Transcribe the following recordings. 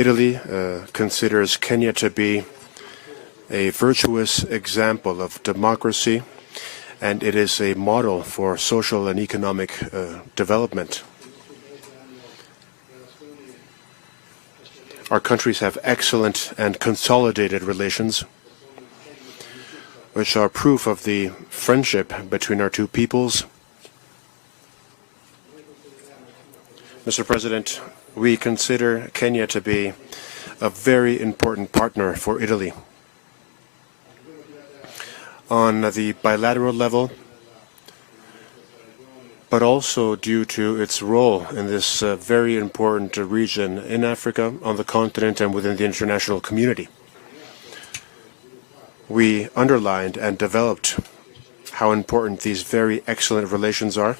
Italy considers Kenya to be a virtuous example of democracy, and it is a model for social and economic development. Our countries have excellent and consolidated relations, which are proof of the friendship between our two peoples. Mr. President, we consider Kenya to be a very important partner for Italy. On the bilateral level, but also due to its role in this very important region in Africa, on the continent, and within the international community. We underlined and developed how important these very excellent relations are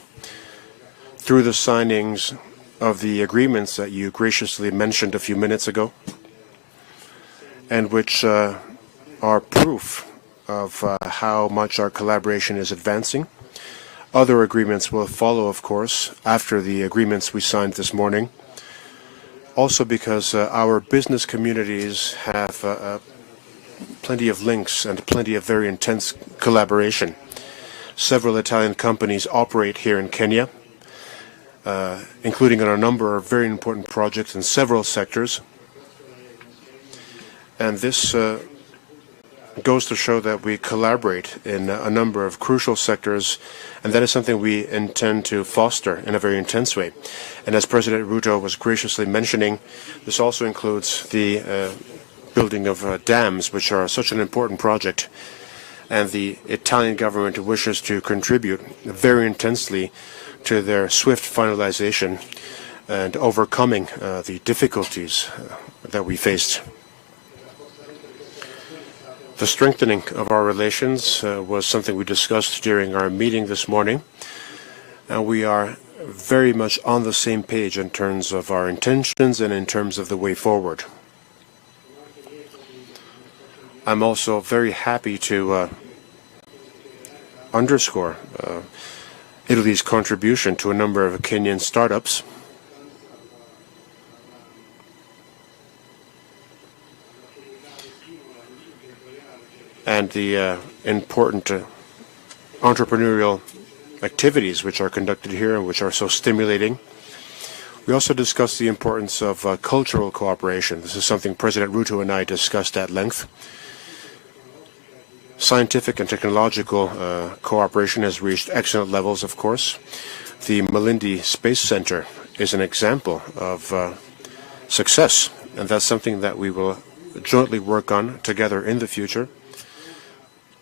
through the signings of the agreements that you graciously mentioned a few minutes ago, and which are proof of how much our collaboration is advancing. Other agreements will follow, of course, after the agreements we signed this morning, also because our business communities have plenty of links and plenty of very intense collaboration. Several Italian companies operate here in Kenya, including on a number of very important projects in several sectors. And this goes to show that we collaborate in a number of crucial sectors, and that is something we intend to foster in a very intense way. And as President Ruto was graciously mentioning, this also includes the building of dams, which are such an important project, and the Italian government wishes to contribute very intensely to their swift finalization and overcoming the difficulties that we faced. The strengthening of our relations was something we discussed during our meeting this morning, and we are very much on the same page in terms of our intentions and in terms of the way forward. I'm also very happy to underscore Italy's contribution to a number of Kenyan startups. And the important entrepreneurial activities which are conducted here and which are so stimulating. We also discussed the importance of cultural cooperation. This is something President Ruto and I discussed at length. Scientific and technological cooperation has reached excellent levels, of course. The Malindi Space Center is an example of success, and that's something that we will jointly work on together in the future,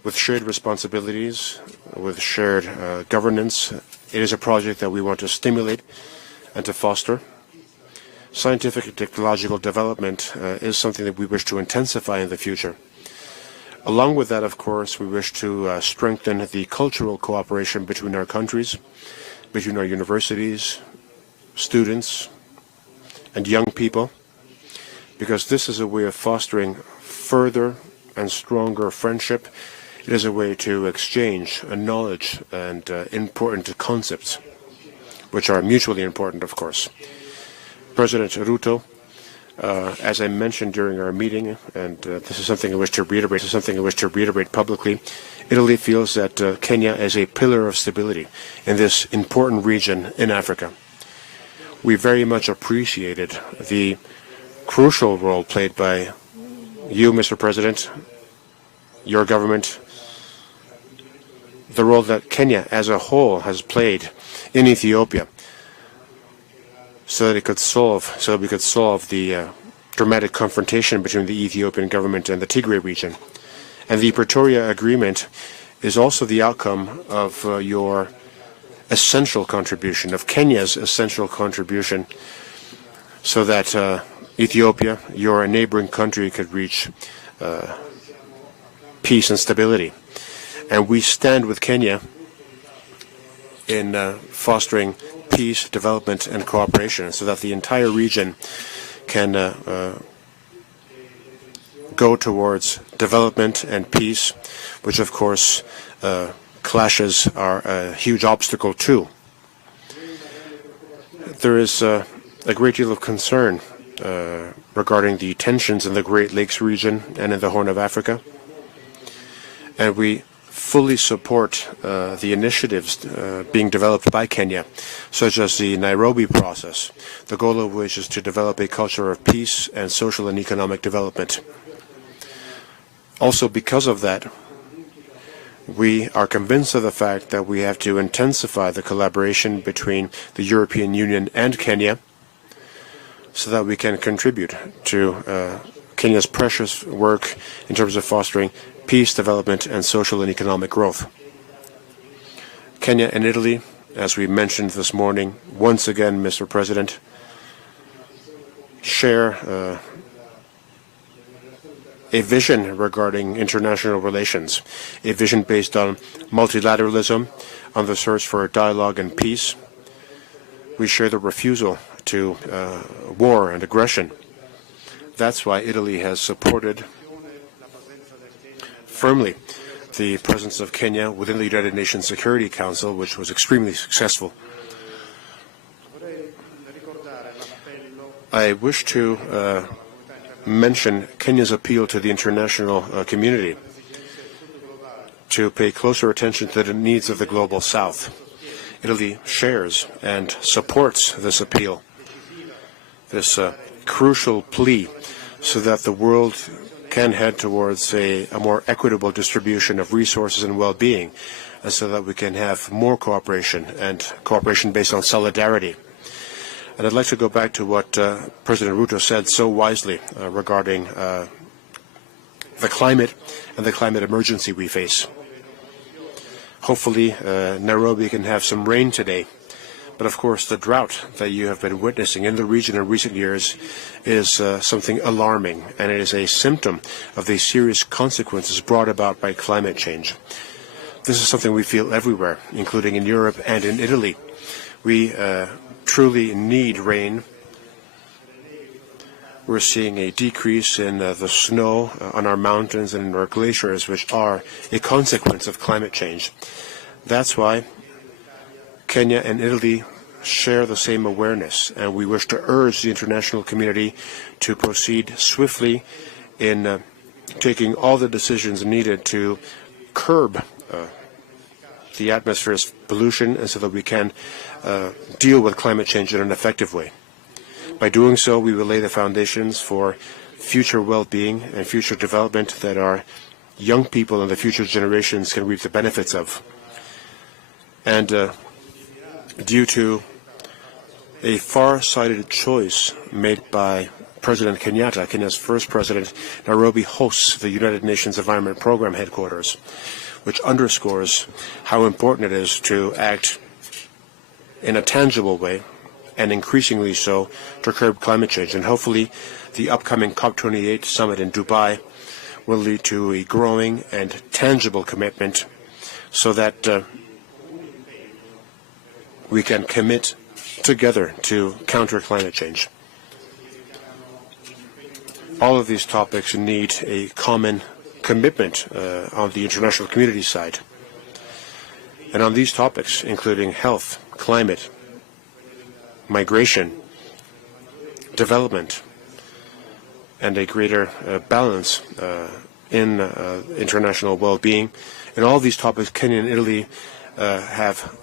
with shared responsibilities, with shared governance. It is a project that we want to stimulate and to foster. Scientific and technological development is something that we wish to intensify in the future. Along with that, of course, we wish to strengthen the cultural cooperation between our countries, between our universities, students, and young people, because this is a way of fostering further and stronger friendship. It is a way to exchange knowledge and important concepts, which are mutually important, of course. President Ruto, as I mentioned during our meeting, and this is something I wish to reiterate publicly, Italy feels that Kenya is a pillar of stability in this important region in Africa. We very much appreciated the crucial role played by you, Mr. President, your government, the role that Kenya as a whole has played in Ethiopia, so that we could solve the dramatic confrontation between the Ethiopian government and the Tigray region. And the Pretoria Agreement is also the outcome of your essential contribution, of Kenya's essential contribution, so that Ethiopia, your neighboring country, could reach peace and stability. And we stand with Kenya in fostering peace, development, and cooperation, so that the entire region can go towards development and peace, which, of course, clashes are a huge obstacle too. There is a great deal of concern regarding the tensions in the Great Lakes region and in the Horn of Africa. And we fully support the initiatives being developed by Kenya, such as the Nairobi process, the goal of which is to develop a culture of peace and social and economic development. Also, because of that, we are convinced of the fact that we have to intensify the collaboration between the European Union and Kenya so that we can contribute to Kenya's precious work in terms of fostering peace, development, and social and economic growth. Kenya and Italy, as we mentioned this morning, once again, Mr. President, share a vision regarding international relations, a vision based on multilateralism, on the search for dialogue and peace. We share the refusal to war and aggression. That's why Italy has supported firmly the presence of Kenya within the United Nations Security Council, which was extremely successful. I wish to mention Kenya's appeal to the international community to pay closer attention to the needs of the global South. Italy shares and supports this appeal, this crucial plea, so that the world can head towards a more equitable distribution of resources and well-being, and so that we can have more cooperation and cooperation based on solidarity. And I'd like to go back to what President Ruto said so wisely regarding the climate and the climate emergency we face. Hopefully, Nairobi can have some rain today. But of course, the drought that you have been witnessing in the region in recent years is something alarming, and it is a symptom of the serious consequences brought about by climate change. This is something we feel everywhere, including in Europe and in Italy. We truly need rain. We're seeing a decrease in the snow on our mountains and in our glaciers, which are a consequence of climate change. That's why Kenya and Italy share the same awareness, and we wish to urge the international community to proceed swiftly in taking all the decisions needed to curb the atmosphere's pollution, and so that we can deal with climate change in an effective way. By doing so, we will lay the foundations for future well-being and future development that our young people and the future generations can reap the benefits of. And due to a far-sighted choice made by President Kenyatta, Kenya's first president, Nairobi hosts the United Nations Environment Program headquarters, which underscores how important it is to act in a tangible way, and increasingly so, to curb climate change. And hopefully the upcoming COP28 summit in Dubai will lead to a growing and tangible commitment so that we can commit together to counter climate change. All of these topics need a common commitment on the international community side. And on these topics, including health, climate, migration, development, and a greater balance in international well-being, and all these topics, Kenya and Italy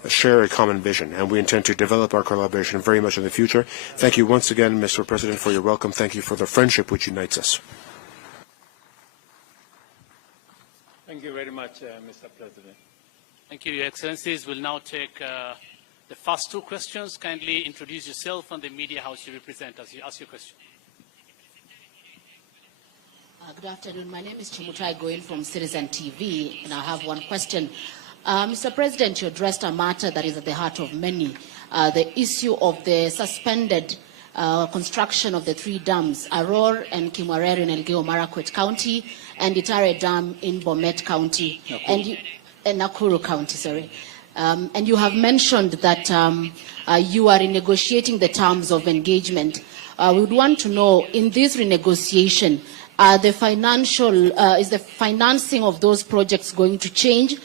share a common vision, and we intend to develop our collaboration very much in the future. Thank you once again, Mr. President, for your welcome. Thank you for the friendship which unites us. Thank you very much, Mr. President. Thank you, Your Excellencies. We'll now take the first two questions. Kindly introduce yourself and the media house you represent as you ask your question. Good afternoon. My name is Chimutai Goin from Citizen TV, and I have one question. Mr. President, you addressed a matter that is at the heart of many, the issue of the suspended construction of the three dams, Aror and Kimwarere in Elgeyo Marakwet County, and Itare Dam in Bomet County, Nakuru County, sorry. And you have mentioned that you are renegotiating the terms of engagement. We would want to know, in this renegotiation, is the financing of those projects going to change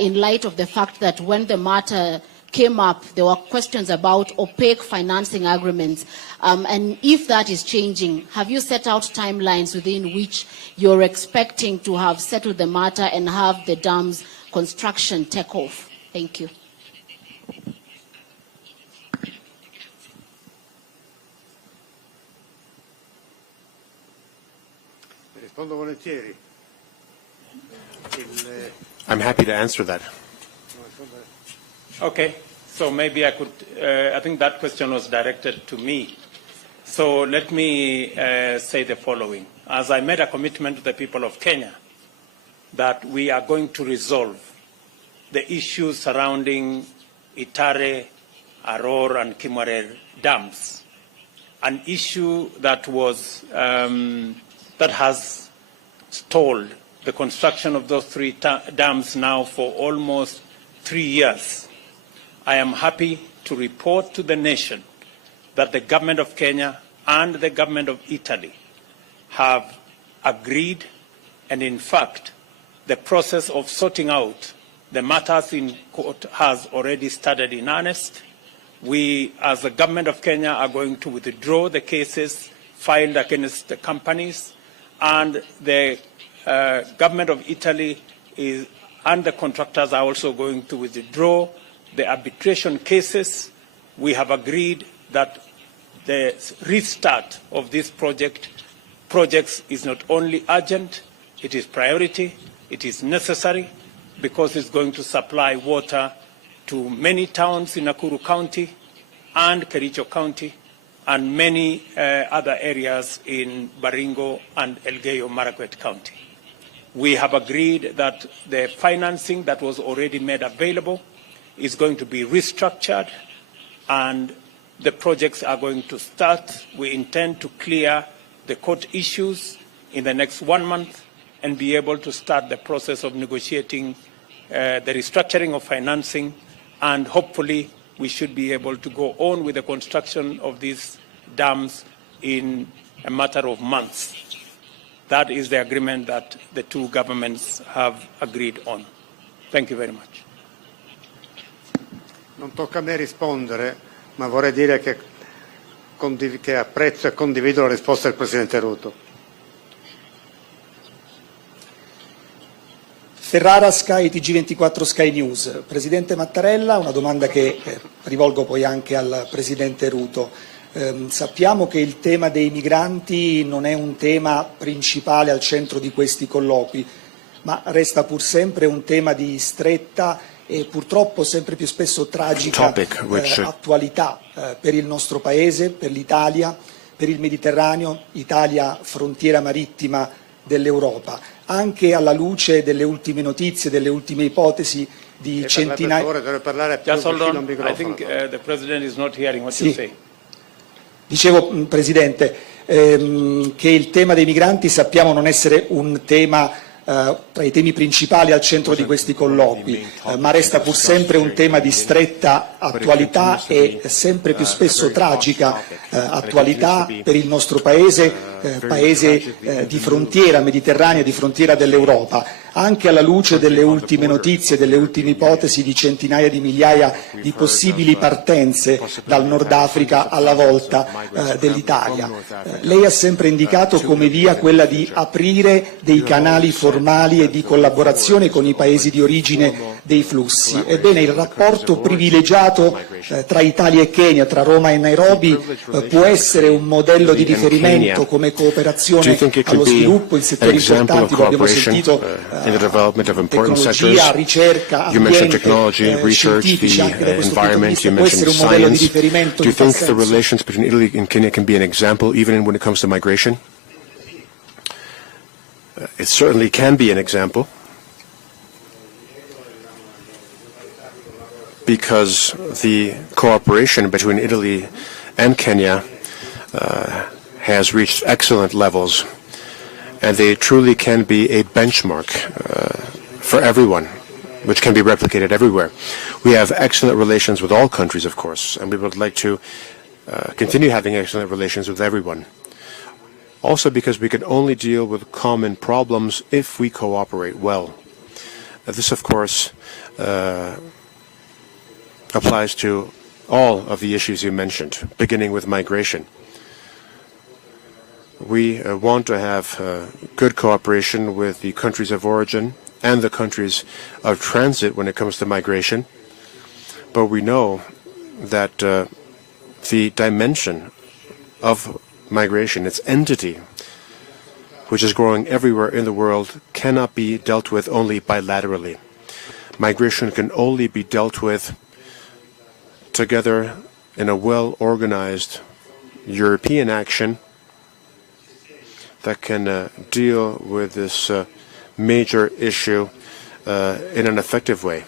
in light of the fact that when the matter came up, there were questions about opaque financing agreements. And if that is changing, have you set out timelines within which you're expecting to have settled the matter and have the dam's construction take off? Thank you. I'm happy to answer that. Okay, so maybe I could, I think that question was directed to me. So let me say the following. As I made a commitment to the people of Kenya that we are going to resolve the issues surrounding Itare, Aror, and Kimwarer dams, an issue that was that has stalled the construction of those three dams now for almost 3 years. I am happy to report to the nation that the government of Kenya and the government of Italy have agreed, and in fact, the process of sorting out the matters in court has already started in earnest. We, as the government of Kenya, are going to withdraw the cases filed against the companies, and the government of Italy and the contractors are also going to withdraw the arbitration cases. We have agreed that the restart of this projects is not only urgent, it is priority, it is necessary, because it's going to supply water to many towns in Nakuru County and Kericho County and many other areas in Baringo and Elgeyo Marakwet County. We have agreed that the financing that was already made available is going to be restructured, and the projects are going to start. We intend to clear the court issues in the next 1 month and be able to start the process of negotiating the restructuring of financing, and hopefully we should be able to go on with the construction of these dams in a matter of months. That is the agreement that the two governments have agreed on. Thank you very much. Non tocca a me rispondere, ma vorrei dire che apprezzo e condivido la risposta del Presidente Ruto. Ferrara, Sky, TG24 Sky News. Presidente Mattarella, una domanda che rivolgo poi anche al Presidente Ruto. Sappiamo che il tema dei migranti non è un tema principale al centro di questi colloqui, ma resta pur sempre un tema di stretta e purtroppo sempre più spesso tragica attualità per il nostro Paese, per l'Italia, per il Mediterraneo, Italia frontiera marittima dell'Europa, anche alla luce delle ultime notizie, delle ultime ipotesi di centinaia. Just hold on. I think the President is not hearing what you say. Dicevo, Presidente, che il tema dei migranti sappiamo non essere un tema tra i temi principali al centro di questi colloqui, ma resta pur sempre un tema di stretta attualità e sempre più spesso tragica attualità per il nostro Paese, Paese di frontiera mediterranea, di frontiera dell'Europa, anche alla luce delle ultime notizie, delle ultime ipotesi di centinaia di migliaia di possibili partenze dal Nord Africa alla volta dell'Italia. Lei ha sempre indicato come via quella di aprire dei canali formali e di collaborazione con i paesi di origine dei flussi. Ebbene, il rapporto privilegiato tra Italia e Kenya, tra Roma e Nairobi, può essere un modello di riferimento come cooperazione allo sviluppo in settori importanti, lo abbiamo sentito, in the development of important sectors. You mentioned technology, research, the environment, you mentioned science. Do you think the relations between Italy and Kenya can be an example even when it comes to migration? It certainly can be an example, because the cooperation between Italy and Kenya has reached excellent levels, and they truly can be a benchmark for everyone, which can be replicated everywhere. We have excellent relations with all countries, of course, and we would like to continue having excellent relations with everyone. Also because we can only deal with common problems if we cooperate well. This, of course, applies to all of the issues you mentioned, beginning with migration. We want to have good cooperation with the countries of origin and the countries of transit when it comes to migration. But we know that the dimension of migration, its entity, which is growing everywhere in the world, cannot be dealt with only bilaterally. Migration can only be dealt with together in a well-organized European action that can deal with this major issue in an effective way.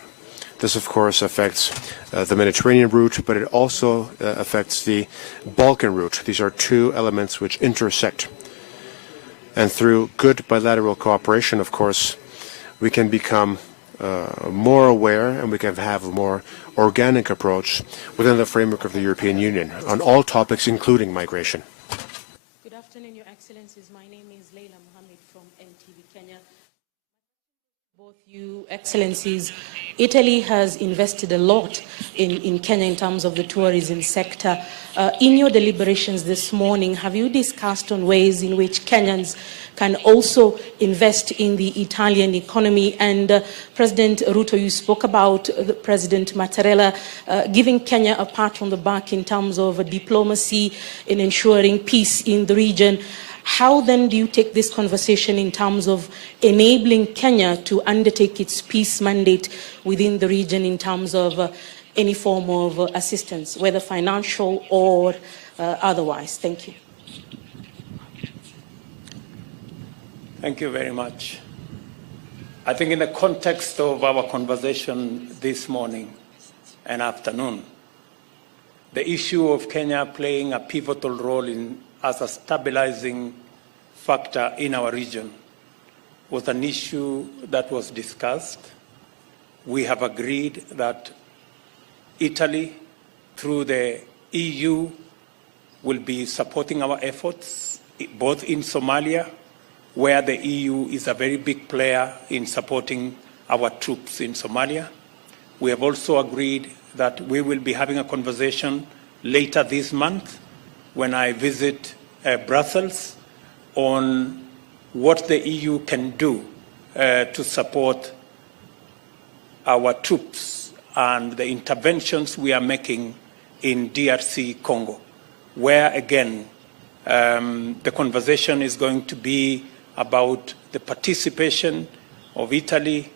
This, of course, affects the Mediterranean route, but it also affects the Balkan route. These are two elements which intersect. And through good bilateral cooperation, of course, we can become more aware and we can have a more organic approach within the framework of the European Union on all topics, including migration. Good afternoon, Your Excellencies. My name is Leila Mohammed from NTV Kenya. Both you Excellencies, Italy has invested a lot in Kenya in terms of the tourism sector. In your deliberations this morning, have you discussed on ways in which Kenyans can also invest in the Italian economy? And President Ruto, you spoke about President Mattarella giving Kenya a pat on the back in terms of diplomacy in ensuring peace in the region. How then do you take this conversation in terms of enabling Kenya to undertake its peace mandate within the region in terms of any form of assistance, whether financial or otherwise? Thank you. Thank you very much. I think in the context of our conversation this morning and afternoon, the issue of Kenya playing a pivotal role as a stabilizing factor in our region was an issue that was discussed. We have agreed that Italy, through the EU, will be supporting our efforts, both in Somalia, where the EU is a very big player in supporting our troops in Somalia. We have also agreed that we will be having a conversation later this month when I visit Brussels on what the EU can do to support our troops and the interventions we are making in DRC Congo, where again the conversation is going to be about the participation of Italy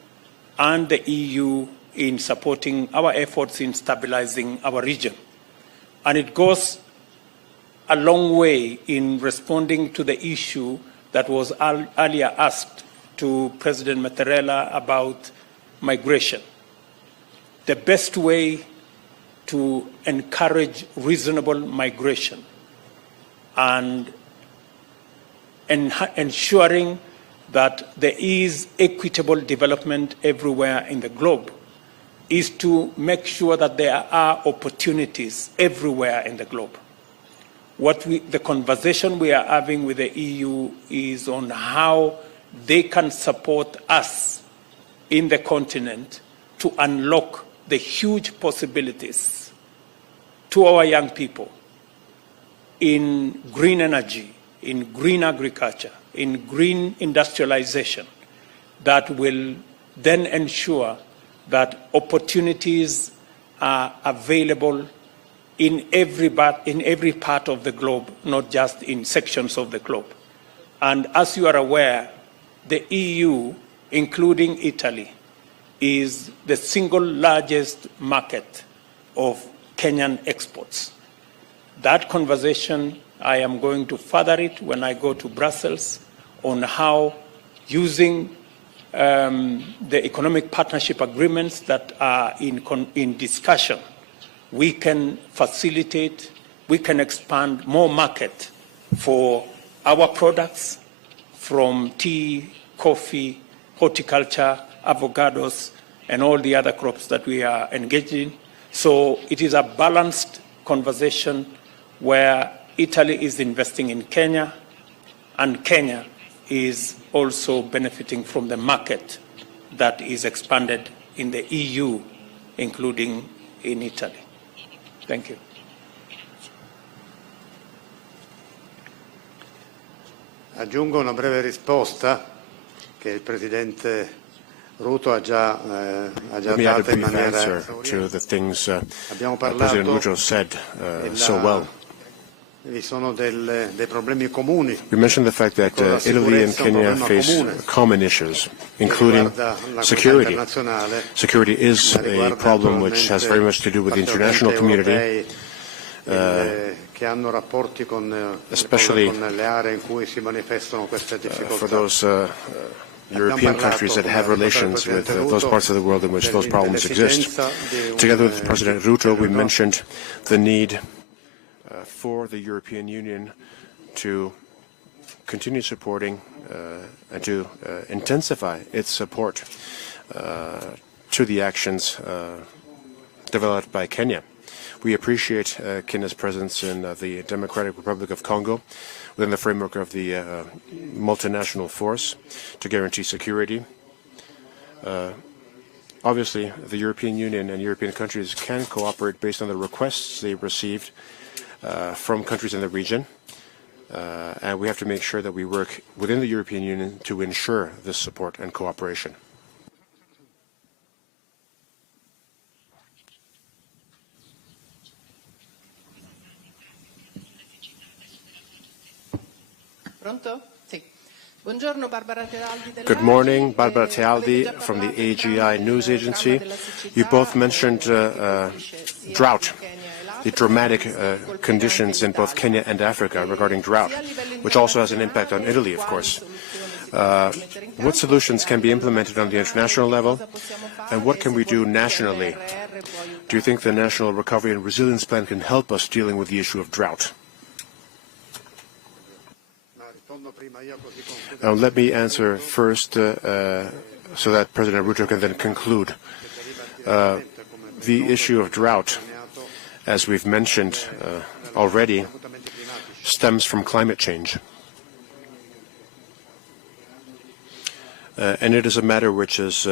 and the EU in supporting our efforts in stabilizing our region. And it goes a long way in responding to the issue that was earlier asked to President Mattarella about migration. The best way to encourage reasonable migration and ensuring that there is equitable development everywhere in the globe is to make sure that there are opportunities everywhere in the globe. The conversation we are having with the EU is on how they can support us in the continent to unlock the huge possibilities to our young people in green energy, in green agriculture, in green industrialization that will then ensure that opportunities are available in every part of the globe, not just in sections of the globe. And as you are aware, the EU, including Italy, is the single largest market of Kenyan exports. That conversation, I am going to further it when I go to Brussels on how using the economic partnership agreements that are in discussion, we can facilitate, we can expand more market for our products from tea, coffee, horticulture, avocados, and all the other crops that we are engaged in. So it is a balanced conversation where Italy is investing in Kenya, and Kenya is also benefiting from the market that is expanded in the EU, including in Italy. Thank you. Aggiungo una breve risposta che il Presidente Ruto ha già Let me add a dato in brief maniera answer to esauriente. the things Abbiamo President parlato Ruto said so well. Vi sono dei problemi comuni. We mentioned the fact that Italy and Kenya face common issues, including security. Security is a problem which has very much to do with the international community, especially le aree in cui si manifestano queste difficoltà. for those European countries that have relations with those parts of the world in which those problems exist. Together with President Ruto, we mentioned the need for the European Union to continue supporting and to intensify its support to the actions developed by Kenya. We appreciate Kenya's presence in the Democratic Republic of Congo within the framework of the multinational force to guarantee security. Obviously, the European Union and European countries can cooperate based on the requests they've received from countries in the region, and we have to make sure that we work within the European Union to ensure this support and cooperation. Pronto? Sì. Buongiorno, Barbara Tealdi. Good morning, Barbara Tealdi from the AGI News Agency. You both mentioned drought, the dramatic conditions in both Kenya and Africa regarding drought, which also has an impact on Italy, of course. What solutions can be implemented on the international level, and what can we do nationally? Do you think the National Recovery and Resilience Plan can help us dealing with the issue of drought? Let me answer first so that President Ruto can then conclude. The issue of drought, as we've mentioned already, stems from climate change. And it is a matter which is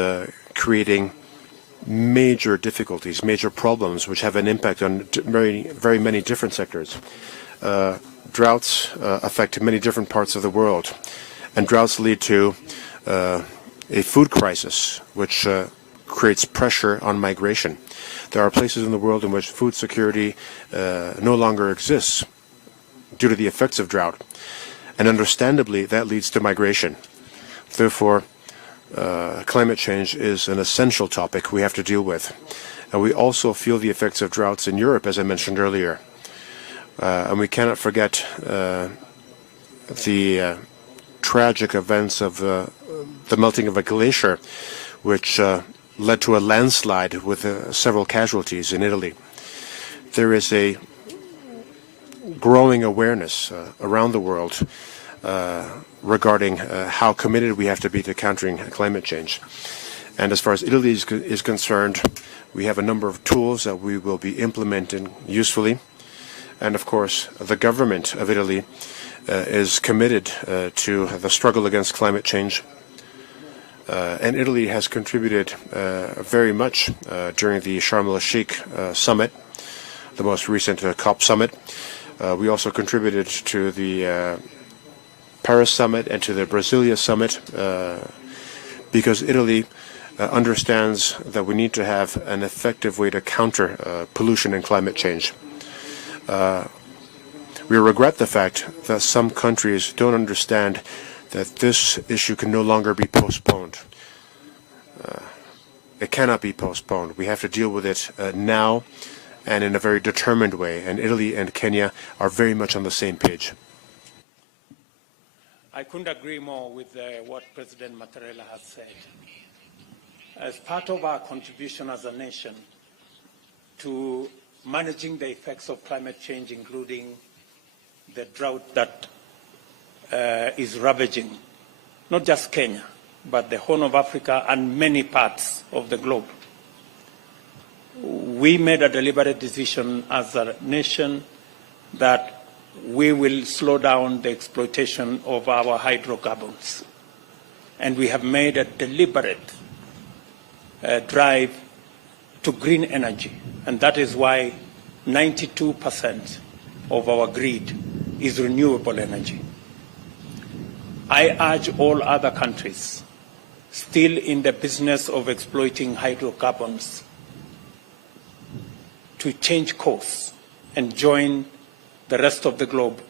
creating major difficulties, major problems, which have an impact on very many different sectors. Droughts affect many different parts of the world, and droughts lead to a food crisis, which creates pressure on migration. There are places in the world in which food security no longer exists due to the effects of drought, and understandably that leads to migration. Therefore, climate change is an essential topic we have to deal with. And we also feel the effects of droughts in Europe, as I mentioned earlier. And we cannot forget the tragic events of the melting of a glacier, which led to a landslide with several casualties in Italy. There is a growing awareness around the world regarding how committed we have to be to countering climate change. And as far as Italy is concerned, we have a number of tools that we will be implementing usefully. And of course, the government of Italy is committed to the struggle against climate change. And Italy has contributed very much during the Sharm el-Sheikh summit, the most recent COP summit. We also contributed to the Paris summit and to the Brasilia summit because Italy understands that we need to have an effective way to counter pollution and climate change. We regret the fact that some countries don't understand that this issue can no longer be postponed. It cannot be postponed. We have to deal with it now and in a very determined way, and Italy and Kenya are very much on the same page. I couldn't agree more with what President Mattarella has said. As part of our contribution as a nation to managing the effects of climate change, including the drought that is ravaging not just Kenya, but the Horn of Africa and many parts of the globe. We made a deliberate decision as a nation that we will slow down the exploitation of our hydrocarbons. And we have made a deliberate drive to green energy. And that is why 92% of our grid is renewable energy. I urge all other countries still in the business of exploiting hydrocarbons to change course and join the rest of the globe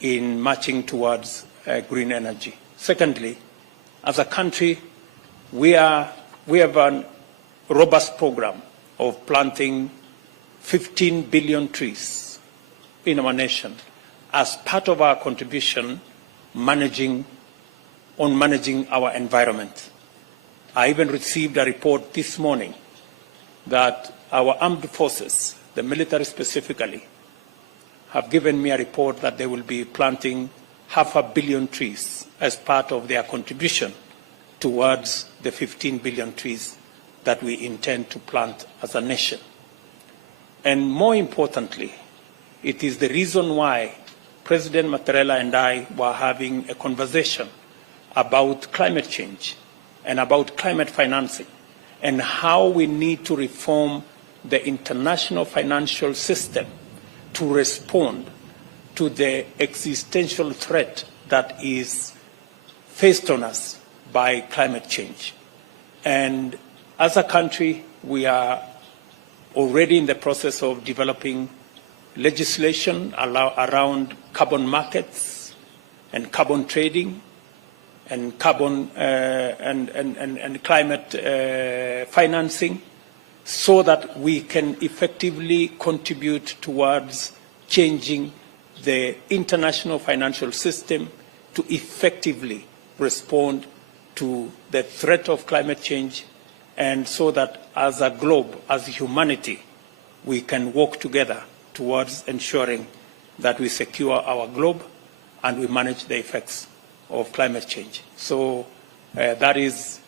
in marching towards green energy. Secondly, as a country, we have a robust program of planting 15 billion trees in our nation as part of our contribution managing our environment. I even received a report this morning that our armed forces, the military specifically, have given me a report that they will be planting 500 million trees as part of their contribution towards the 15 billion trees that we intend to plant as a nation. And more importantly, it is the reason why President Mattarella and I were having a conversation about climate change and about climate financing and how we need to reform the international financial system to respond to the existential threat that is faced on us by climate change. And as a country, we are already in the process of developing legislation around carbon markets and carbon trading and carbon and climate financing, so that we can effectively contribute towards changing the international financial system to effectively respond to the threat of climate change, and so that as a globe, as humanity, we can work together towards ensuring that we secure our globe and we manage the effects of climate change. So that is,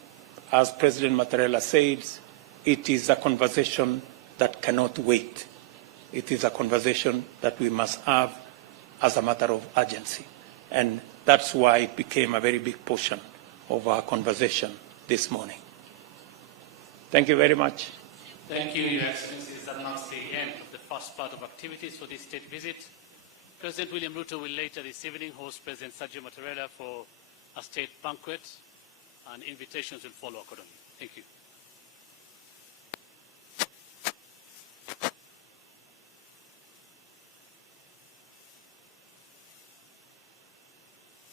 as President Mattarella said, it is a conversation that cannot wait. It is a conversation that we must have as a matter of urgency. And that's why it became a very big portion of our conversation this morning. Thank you very much. Thank you, Your Excellencies. That marks the end of the first part of activities for this state visit. President William Ruto will later this evening host President Sergio Mattarella for a state banquet, and invitations will follow accordingly. Thank you.